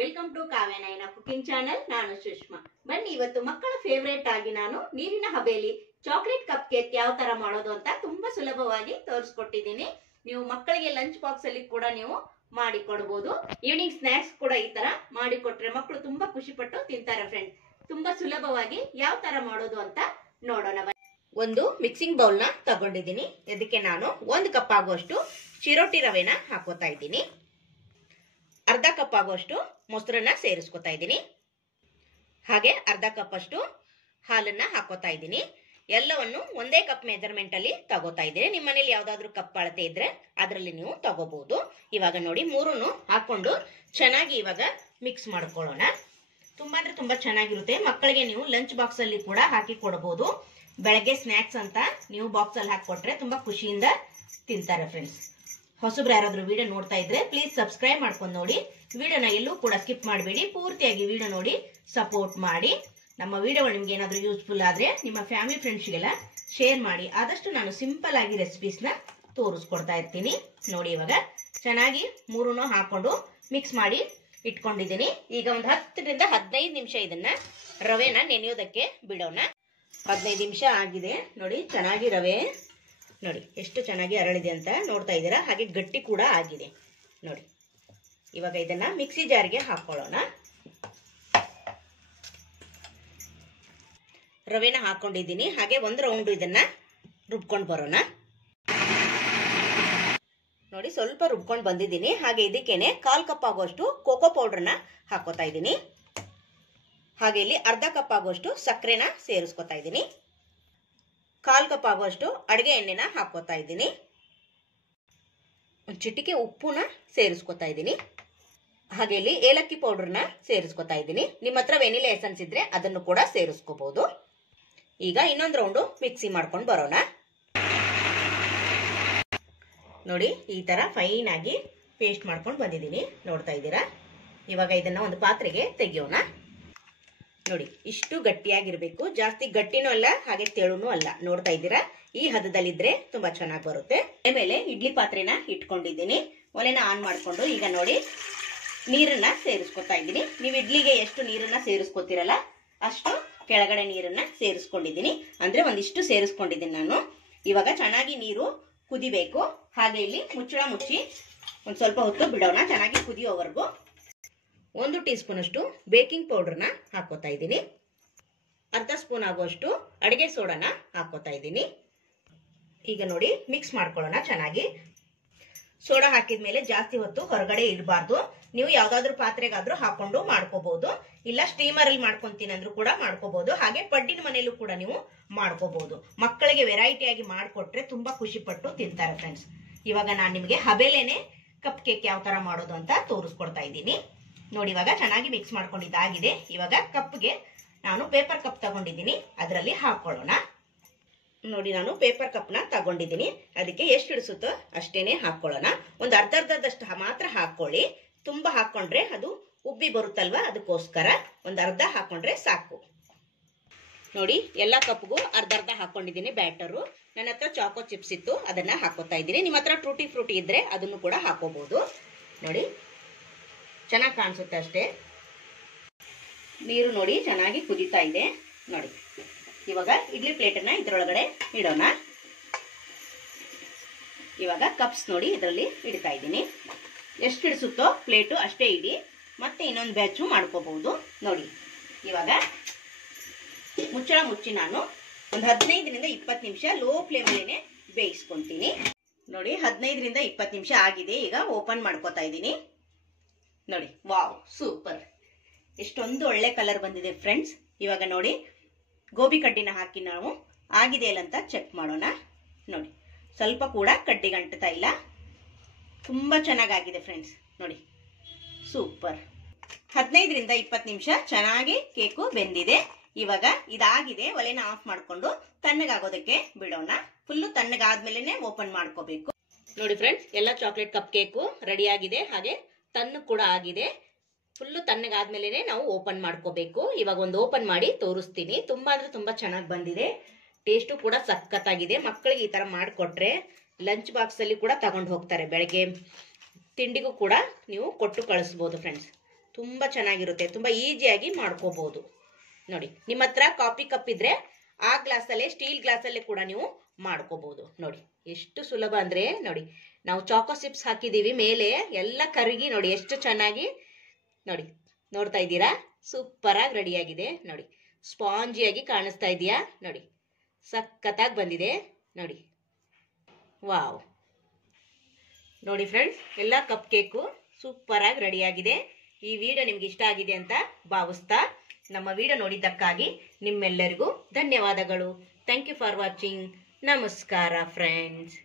Welcome to Kavyanayana cooking channel. ನಾನು ಸುಷ್ಮಾ. ಬನ್ನಿ ಇವತ್ತು ಮಕ್ಕಳ ಫೇವರೇಟ್ ಆಗಿ ನಾನು ನೀರಿನ ಹಬೆಯಲ್ಲಿ ಚಾಕ್ಲೇಟ್ ಕಪ್ ಕೇಕ್ ಯಾವ ತರ ಮಾಡೋದು ಅಂತ ತುಂಬಾ ಸುಲಭವಾಗಿ ತೋರಿಸ್ಕೊಟ್ಟಿದ್ದೀನಿ. ನೀವು ಮಕ್ಕಳಿಗೆ ಲಂಚ್ ಬಾಕ್ಸ್ ಅಲ್ಲಿ ಕೂಡ ನೀವು ಮಾಡಿ ಕೊಡಬಹುದು. ಈವ್ನಿಂಗ್ ಸ್ನಾಕ್ಸ್ ಕೂಡ ಈ ತರ ಮಾಡಿ ಕೊಟ್ರೆ ಮಕ್ಕಳು ತುಂಬಾ ಖುಷಿ ಪಟ್ಟು ತಿಂತಾರೆ ಫ್ರೆಂಡ್ಸ್. ತುಂಬಾ ಸುಲಭವಾಗಿ ಯಾವ ತರ ಮಾಡೋದು ಅಂತ ನೋಡೋಣ. ಒಂದು ಮಿಕ್ಸಿಂಗ್ ಬೌಲ್ ನ ತಗೊಂಡಿದ್ದೀನಿ. ಇದಕ್ಕೆ ನಾನು 1 ಕಪ್ ಆಗುವಷ್ಟು ಚಿರೋಟಿ ರವೆನ ಹಾಕೋತಾ ಇದ್ದೀನಿ. ಅರ್ಧ ಕಪ್ ಆಗುವಷ್ಟು ಮೊಸರನ್ನ ಸೇರಿಸ್ಕೊತಾ ಇದ್ದೀನಿ. ಹಾಗೆ ಅರ್ಧ ಕಪ್ ಅಷ್ಟು ಹಾಲನ್ನ ಹಾಕೋತಾ ಇದ್ದೀನಿ. ಎಲ್ಲವನ್ನು ಒಂದೇ ಕಪ್ ಮೆಜರ್ಮೆಂಟ್ ಅಲ್ಲಿ ತಗೋತಾ ಇದ್ದೀನಿ. ನಿಮ್ಮ ಮನೇಲಿ ಯಾವ್ದಾದ್ರು ಕಪ್ ಅಳತೆ ಇದ್ರೆ ಅದರಲ್ಲಿ ನೀವು ತಗೋಬಹುದು. ಇವಾಗ ನೋಡಿ ಮೂರನ್ನು ಹಾಕೊಂಡು ಚೆನ್ನಾಗಿ ಇವಾಗ ಮಿಕ್ಸ್ ಮಾಡ್ಕೊಳ್ಳೋಣ. ತುಂಬಾ ಅಂದ್ರೆ ತುಂಬಾ ಚೆನ್ನಾಗಿರುತ್ತೆ. ಮಕ್ಕಳಿಗೆ ನೀವು ಲಂಚ್ ಬಾಕ್ಸ್ ಅಲ್ಲಿ ಕೂಡ ಹಾಕಿ ಕೊಡಬಹುದು. ಬೆಳಗ್ಗೆ ಸ್ನಾಕ್ಸ್ ಅಂತ ನೀವು ಬಾಕ್ಸ್ ಅಲ್ಲಿ ಹಾಕೊಟ್ರೆ ತುಂಬಾ ಖುಷಿಯಿಂದ ತಿಂತಾರೆ ಫ್ರೆಂಡ್ಸ್. ಹೊಸಬ್ರು ಯಾರಾದ್ರೂ ವಿಡಿಯೋ ನೋಡ್ತಾ ಇದ್ರೆ ಪ್ಲೀಸ್ ಸಬ್ಸ್ಕ್ರೈಬ್ ಮಾಡ್ಕೊಂಡು ನೋಡಿ. ವಿಡಿಯೋನ ಎಲ್ಲೂ ಕೂಡ ಸ್ಕಿಪ್ ಮಾಡಬೇಡಿ. ಪೂರ್ತಿಯಾಗಿ ವಿಡಿಯೋ ನೋಡಿ ಸಪೋರ್ಟ್ ಮಾಡಿ. ನಮ್ಮ ವಿಡಿಯೋಗಳು ನಿಮ್ಗೆ ಏನಾದ್ರೂ ಯೂಸ್ಫುಲ್ ಆದ್ರೆ ನಿಮ್ಮ ಫ್ಯಾಮಿಲಿ ಫ್ರೆಂಡ್ಸ್ಗೆಲ್ಲ ಶೇರ್ ಮಾಡಿ. ಆದಷ್ಟು ನಾನು ಸಿಂಪಲ್ ಆಗಿ ರೆಸಿಪೀಸ್ ನ ತೋರಿಸ್ಕೊಡ್ತಾ ಇರ್ತೀನಿ. ನೋಡಿ ಇವಾಗ ಚೆನ್ನಾಗಿ ಮೂರನ್ನು ಹಾಕೊಂಡು ಮಿಕ್ಸ್ ಮಾಡಿ ಇಟ್ಕೊಂಡಿದ್ದೀನಿ. ಈಗ ಒಂದು 10 ರಿಂದ 15 ನಿಮಿಷ ಇದನ್ನ ರವೆನ ನೆನೆಯೋದಕ್ಕೆ ಬಿಡೋಣ. 15 ನಿಮಿಷ ಆಗಿದೆ. ನೋಡಿ ಚೆನ್ನಾಗಿ ರವೆ ನೋಡಿ ಎಷ್ಟು ಚೆನ್ನಾಗಿ ಅರಳಿದೆ ಅಂತ ನೋಡ್ತಾ ಇದ್ದೀರಾ. ಹಾಗೆ ಗಟ್ಟಿ ಕೂಡ ಆಗಿದೆ ನೋಡಿ. ಇವಾಗ ಇದನ್ನ ಮಿಕ್ಸಿ ಜಾರ್ಗೆ ಹಾಕೊಳ್ಳೋಣ. ರವೆನ ಹಾಕೊಂಡಿದ್ದೀನಿ. ಹಾಗೆ 1 ರೌಂಡ್ ಇದನ್ನ ರುಬ್ಕೊಂಡು ಬರೋಣ. ನೋಡಿ ಸ್ವಲ್ಪ ರುಬ್ಕೊಂಡು ಬಂದಿದ್ದೀನಿ. ಹಾಗೆ ಇದಕ್ಕೇನೆ 1/4 ಕಪ್ ಆಗುವಷ್ಟು ಕೋಕೋ ಪೌಡರ್ನ ಹಾಕೋತಾ ಇದ್ದೀನಿ. ಹಾಗೆ ಇಲ್ಲಿ ಅರ್ಧ ಕಪ್ ಆಗುವಷ್ಟು ಸಕ್ಕರೆನ ಸೇರಿಸ್ಕೊತಾ ಇದ್ದೀನಿ. 1/4 ಕಪ್ ಆಗುವಷ್ಟು ಅಡುಗೆ ಎಣ್ಣೆನ ಹಾಕೋತಾ ಇದ್ದೀನಿ. ಒಂದು ಚಿಟಿಕೆ ಉಪ್ಪುನ ಸೇರಿಸ್ಕೊತಾ ಇದ್ದೀನಿ. ಹಾಗೆ ಇಲ್ಲಿ ಏಲಕ್ಕಿ ಪೌಡರ್ನ ಸೇರಿಸ್ಕೊತಾ ಇದ್ದೀನಿ. ನಿಮ್ಮ ಹತ್ರ ವೆನಿಲಾ ಎಸೆನ್ಸ್ ಇದ್ರೆ ಅದನ್ನು ಕೂಡ ಸೇರಿಸ್ಕೋಬಹುದು. ಈಗ ಇನ್ನೊಂದು ರೌಂಡು ಮಿಕ್ಸಿ ಮಾಡ್ಕೊಂಡು ಬರೋಣ. ನೋಡಿ ಈ ತರ ಫೈನ್ ಆಗಿ ಪೇಸ್ಟ್ ಮಾಡ್ಕೊಂಡು ಬಂದಿದ್ದೀನಿ. ನೋಡ್ತಾ ಇದ್ದೀರಾ. ಇವಾಗ ಇದನ್ನ ಒಂದು ಪಾತ್ರೆಗೆ ತೆಗಿಯೋಣ. ನೋಡಿ ಇಷ್ಟು ಗಟ್ಟಿಯಾಗಿರ್ಬೇಕು. ಜಾಸ್ತಿ ಗಟ್ಟಿನೂ ಅಲ್ಲ ಹಾಗೆ ತೆಳುನೂ ಅಲ್ಲ. ನೋಡ್ತಾ ಇದ್ದೀರಾ. ಈ ಹದದಲ್ಲಿದ್ರೆ ತುಂಬಾ ಚೆನ್ನಾಗಿ ಬರುತ್ತೆ. ಆಮೇಲೆ ಇಡ್ಲಿ ಪಾತ್ರೆನ ಇಟ್ಕೊಂಡಿದ್ದೀನಿ. ಒಲೆನ ಆನ್ ಮಾಡ್ಕೊಂಡು ಈಗ ನೋಡಿ ನೀರನ್ನ ಸೇರಿಸ್ಕೊತಾ ಇದ್ದೀನಿ. ನೀವು ಇಡ್ಲಿಗೆ ಎಷ್ಟು ನೀರನ್ನ ಸೇರಿಸ್ಕೊತಿರಲ್ಲ ಅಷ್ಟು ಕೆಳಗಡೆ ನೀರನ್ನ ಸೇರಿಸ್ಕೊಂಡಿದ್ದೀನಿ. ಅಂದ್ರೆ ಒಂದಿಷ್ಟು ಸೇರಿಸ್ಕೊಂಡಿದ್ದೀನಿ ನಾನು. ಇವಾಗ ಚೆನ್ನಾಗಿ ನೀರು ಕುದಿಬೇಕು. ಹಾಗೆ ಇಲ್ಲಿ ಮುಚ್ಚಳ ಮುಚ್ಚಿ ಒಂದ್ ಸ್ವಲ್ಪ ಹೊತ್ತು ಬಿಡೋಣ ಚೆನ್ನಾಗಿ ಕುದಿಯೋವರೆಗೂ. 1 ಟೀ ಸ್ಪೂನ್ ಅಷ್ಟು ಬೇಕಿಂಗ್ ಪೌಡರ್ನ ಹಾಕೋತಾ ಇದ್ದೀನಿ. ಅರ್ಧ ಸ್ಪೂನ್ ಆಗುವಷ್ಟು ಅಡಿಗೆ ಸೋಡಾನ ಹಾಕೋತಾ ಇದ್ದೀನಿ. ಈಗ ನೋಡಿ ಮಿಕ್ಸ್ ಮಾಡ್ಕೊಳ್ಳೋಣ ಚೆನ್ನಾಗಿ. ಸೋಡಾ ಹಾಕಿದ್ಮೇಲೆ ಜಾಸ್ತಿ ಹೊತ್ತು ಹೊರಗಡೆ ಇಡಬಾರ್ದು. ನೀವು ಯಾವ್ದಾದ್ರು ಪಾತ್ರೆಗಾದ್ರೂ ಹಾಕೊಂಡು ಮಾಡ್ಕೋಬಹುದು. ಇಲ್ಲ ಸ್ಟೀಮರ್ ಅಲ್ಲಿ ಮಾಡ್ಕೊಂತೀನಿ ಅಂದ್ರೂ ಕೂಡ ಮಾಡ್ಕೋಬಹುದು. ಹಾಗೆ ಪಡ್ಡಿನ ಮನೆಯಲ್ಲೂ ಕೂಡ ನೀವು ಮಾಡ್ಕೋಬಹುದು. ಮಕ್ಕಳಿಗೆ ವೆರೈಟಿಯಾಗಿ ಮಾಡಿಕೊಟ್ರೆ ತುಂಬಾ ಖುಷಿ ಪಟ್ಟು ತಿಂತಾರೆ ಫ್ರೆಂಡ್ಸ್. ಇವಾಗ ನಾನು ನಿಮಗೆ ಹಬೆಲೇನೆ ಕಪ್ ಕೇಕ್ ಯಾವ ತರ ಮಾಡೋದು ಅಂತ ತೋರಿಸ್ಕೊಡ್ತಾ ಇದ್ದೀನಿ. ನೋಡಿ ಇವಾಗ ಚೆನ್ನಾಗಿ ಮಿಕ್ಸ್ ಮಾಡ್ಕೊಂಡಿದ್ದಾಗಿದೆ. ಇವಾಗ ಕಪ್ಗೆ ನಾನು ಪೇಪರ್ ಕಪ್ ತಗೊಂಡಿದ್ದೀನಿ. ಅದರಲ್ಲಿ ಹಾಕೊಳ್ಳೋಣ. ನೋಡಿ ನಾನು ಪೇಪರ್ ಕಪ್ ನ ತಗೊಂಡಿದ್ದೀನಿ. ಅದಕ್ಕೆ ಎಷ್ಟು ಇಡಿಸುತ್ತೋ ಅಷ್ಟೇನೆ ಹಾಕೊಳ್ಳೋಣ. ಒಂದು ಅರ್ಧದಷ್ಟು ಮಾತ್ರ ಹಾಕೊಳ್ಳಿ. ತುಂಬಾ ಹಾಕೊಂಡ್ರೆ ಅದು ಉಬ್ಬಿ ಬರುತ್ತಲ್ವಾ, ಅದಕ್ಕೋಸ್ಕರ ಒಂದು ಅರ್ಧ ಹಾಕೊಂಡ್ರೆ ಸಾಕು. ನೋಡಿ ಎಲ್ಲ ಕಪ್ಗೂ ಅರ್ಧ ಹಾಕೊಂಡಿದ್ದೀನಿ ಬ್ಯಾಟರು. ನನ್ನ ಹತ್ರ ಚಾಕೋ ಚಿಪ್ಸ್ ಇತ್ತು, ಅದನ್ನ ಹಾಕೋತಾ ಇದ್ದೀನಿ. ನಿಮ್ಮ ಹತ್ರ ಟೂಟಿ ಫ್ರೂಟಿ ಇದ್ರೆ ಅದನ್ನು ಕೂಡ ಹಾಕೋಬಹುದು. ನೋಡಿ ಚೆನ್ನಾಗಿ ಕಾಣಿಸುತ್ತೆ ಅಷ್ಟೇ. ನೀರು ನೋಡಿ ಚೆನ್ನಾಗಿ ಕುದೀತಾ ಇದೆ. ನೋಡಿ ಇವಾಗ ಇಡ್ಲಿ ಪ್ಲೇಟನ್ನ ಇದರೊಳಗಡೆ ಇಡೋಣ. ಇವಾಗ ಕಪ್ಸ್ ನೋಡಿ ಇದರಲ್ಲಿ ಇಡ್ತಾ ಇದ್ದೀನಿ. ಎಷ್ಟು ಇಡಿಸುತ್ತೋ ಪ್ಲೇಟು ಅಷ್ಟೇ ಇಡಿ. ಮತ್ತೆ ಇನ್ನೊಂದು ಬ್ಯಾಚು ಮಾಡ್ಕೋಬಹುದು. ನೋಡಿ ಇವಾಗ ಮುಚ್ಚಳ ಮುಚ್ಚಿ ನಾನು ಒಂದು 15 ರಿಂದ 20 ನಿಮಿಷ ಲೋ ಫ್ಲೇಮಲ್ಲಿ ಬೇಯಿಸ್ಕೊಂತೀನಿ. ನೋಡಿ 15 ರಿಂದ 20 ನಿಮಿಷ ಆಗಿದೆ. ಈಗ ಓಪನ್ ಮಾಡ್ಕೋತಾ ಇದ್ದೀನಿ. ನೋಡಿ ವಾವ್ ಸೂಪರ್. ಎಷ್ಟೊಂದು ಒಳ್ಳೆ ಕಲರ್ ಬಂದಿದೆ ಫ್ರೆಂಡ್ಸ್. ಇವಾಗ ನೋಡಿ ಗೋಬಿ ಕಡ್ಡಿನ ಹಾಕಿ ನಾವು ಆಗಿದೆ ಇಲ್ಲ ಅಂತ ಚೆಕ್ ಮಾಡೋಣ. ನೋಡಿ ಸ್ವಲ್ಪ ಕೂಡ ಕಡ್ಡಿ ಗಂಟುತ್ತಾ ಇಲ್ಲ. ತುಂಬಾ ಚೆನ್ನಾಗಿದೆ ಫ್ರೆಂಡ್ಸ್. ನೋಡಿ ಸೂಪರ್. 15 ರಿಂದ 20 ನಿಮಿಷ ಚೆನ್ನಾಗಿ ಕೇಕು ಬೆಂದಿದೆ. ಇವಾಗ ಇದಾಗಿದೆ. ಒಲೆನ ಆಫ್ ಮಾಡ್ಕೊಂಡು ತಣ್ಣಗಾಗೋದಕ್ಕೆ ಬಿಡೋಣ. ಫುಲ್ಲು ತಣ್ಣಗಾದ್ಮೇಲೆ ಓಪನ್ ಮಾಡ್ಕೋಬೇಕು. ನೋಡಿ ಫ್ರೆಂಡ್ಸ್ ಎಲ್ಲ ಚಾಕ್ಲೇಟ್ ಕಪ್ ಕೇಕು ರೆಡಿ ಆಗಿದೆ. ಹಾಗೆ ತಣ್ಣಗೆ ಕೂಡ ಆಗಿದೆ. ಫುಲ್ಲು ತಣ್ಣಗಾದ್ಮೇಲೆ ನಾವು ಓಪನ್ ಮಾಡ್ಕೋಬೇಕು. ಇವಾಗ ಒಂದು ಓಪನ್ ಮಾಡಿ ತೋರಿಸ್ತೀನಿ. ತುಂಬಾ ಅಂದ್ರೆ ತುಂಬಾ ಚೆನ್ನಾಗಿ ಬಂದಿದೆ. ಟೇಸ್ಟು ಕೂಡ ಸಖತ್ತಾಗಿದೆ. ಮಕ್ಕಳಿಗೆ ಈ ತರ ಮಾಡಿಕೊಟ್ರೆ ಲಂಚ್ ಬಾಕ್ಸ್ ಅಲ್ಲಿ ಕೂಡ ತಗೊಂಡು ಹೋಗ್ತಾರೆ. ಬೆಳಗ್ಗೆ ತಿಂಡಿಗೂ ಕೂಡ ನೀವು ಕೊಟ್ಟು ಕಳಿಸಬಹುದು ಫ್ರೆಂಡ್ಸ್. ತುಂಬ ಚೆನ್ನಾಗಿರುತ್ತೆ, ತುಂಬ ಈಸಿಯಾಗಿ ಮಾಡ್ಕೋಬಹುದು. ನೋಡಿ, ನಿಮ್ಮ ಹತ್ರ ಕಾಫಿ ಕಪ್ ಇದ್ರೆ ಆ ಗ್ಲಾಸಲ್ಲೇ, ಸ್ಟೀಲ್ ಗ್ಲಾಸಲ್ಲೇ ಕೂಡ ನೀವು ಮಾಡ್ಕೋಬಹುದು. ನೋಡಿ ಎಷ್ಟು ಸುಲಭ ಅಂದ್ರೆ, ನೋಡಿ ನಾವು ಚಾಕೋ ಚಿಪ್ಸ್ ಹಾಕಿದೀವಿ ಮೇಲೆ, ಎಲ್ಲ ಕರಗಿ ನೋಡಿ ಎಷ್ಟು ಚೆನ್ನಾಗಿ, ನೋಡಿ ನೋಡ್ತಾ ಇದ್ದೀರಾ, ಸೂಪರ್ ಆಗಿ ರೆಡಿ ಆಗಿದೆ. ನೋಡಿ ಸ್ಪಾಂಜಿಯಾಗಿ ಕಾಣಿಸ್ತಾ ಇದೆಯಾ, ನೋಡಿ ಸಖತ್ತಾಗಿ ಬಂದಿದೆ ನೋಡಿ. ವಾವ್, ನೋಡಿ ಫ್ರೆಂಡ್ಸ್, ಎಲ್ಲ ಕಪ್ ಕೇಕು ಸೂಪರ್ ಆಗಿ ರೆಡಿ ಆಗಿದೆ. ಈ ವಿಡಿಯೋ ನಿಮ್ಗೆ ಇಷ್ಟ ಆಗಿದೆ ಅಂತ ಭಾವಿಸ್ತಾ, ನಮ್ಮ ವಿಡಿಯೋ ನೋಡಿದ್ದಕ್ಕಾಗಿ ನಿಮ್ಮೆಲ್ಲರಿಗೂ ಧನ್ಯವಾದಗಳು. Thank you for watching. ನಮಸ್ಕಾರ ಫ್ರೆಂಡ್ಸ್.